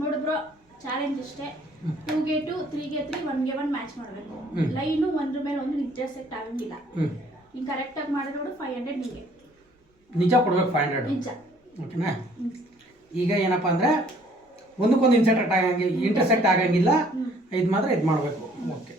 ನೋಡು bro challenge ಅಷ್ಟೇ 2ಗೆ 2 3ಗೆ 3 1ಗೆ 1 match ಮಾಡಬೇಕು ಲೈನು ಒಂದ್ರ ಮೇಲೆ ಒಂದು ಇಂಟರ್ಸೆಕ್ಟ್ ಆಗಂಗಿಲ್ಲ ನೀನು ಕರೆಕ್ಟಾಗಿ ಮಾಡಿದ್ರೆ ನೋಡು 500 ನಿಮಗೆ ನಿಜ ಕೊಡ್ಬೇಕು 500 ನಿಜ ಓಕೆನಾ ಈಗ ಏನಪ್ಪ ಅಂದರೆ ಒಂದಕ್ಕೊಂದು ಇಂಟರ್ಸೆಕ್ಟ್ ಆಗಂಗಿಲ್ಲ ಇದು ಮಾತ್ರ ಇದು ಮಾಡಬೇಕು ಓಕೆ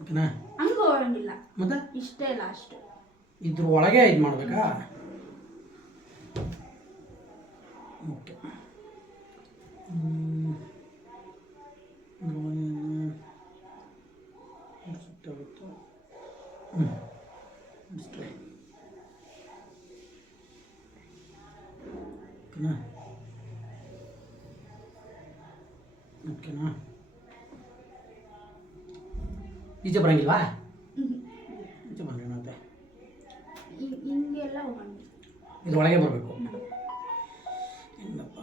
ಓಕೆನಾ ಹಂಗೆ ಹೋಗಂಗಿಲ್ಲ ಮತ್ತೆ ಇಷ್ಟೇ ಲಾಸ್ಟ್ ಇದ್ರ ಒಳಗೆ ಇದು ಮಾಡಬೇಕಾ ಓಕೆ ಓಕೆನಾ ಈಚೆ ಬರಂಗಿಲ್ವಾ ಈಚೆ ಬನ್ನಿ ಮತ್ತೆ ಹಿಂಗೆಲ್ಲ ಹೋಗಂಗಿಲ್ಲ ಇದ್ರೊಳಗೆ ಬರಬೇಕು ಹೆಂಗಪ್ಪ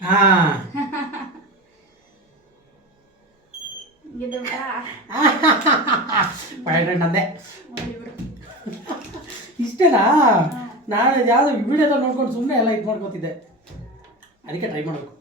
ಹಾಂ ನಂದೆ ಇಷ್ಟೇನಾ ನಾನು ಯಾವುದೋ ವಿಡಿಯೋದಲ್ಲಿ ನೋಡ್ಕೊಂಡು ಸುಮ್ಮನೆ ಎಲ್ಲ ಇದು ಮಾಡ್ಕೊತಿದ್ದೆ ಅದಕ್ಕೆ ಟ್ರೈ ಮಾಡಬೇಕು